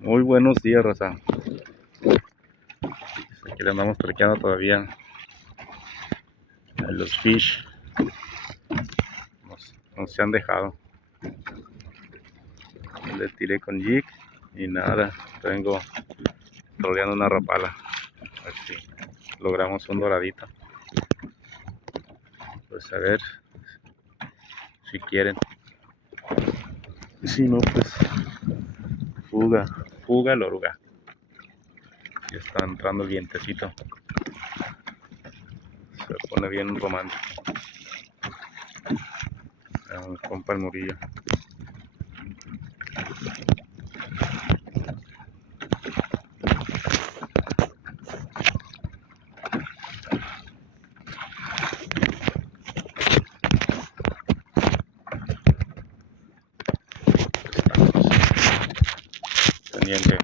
Muy buenos días, raza. Aquí le andamos trequeando todavía a los fish. Nos se han dejado. Le tiré con jig y nada. Vengo rodeando una rapala. A ver si logramos un doradito. Pues a ver si quieren. Si no, pues fuga la oruga. Ya está entrando el vientecito. Se pone bien romántico. Compa el Murillo. Pendiente.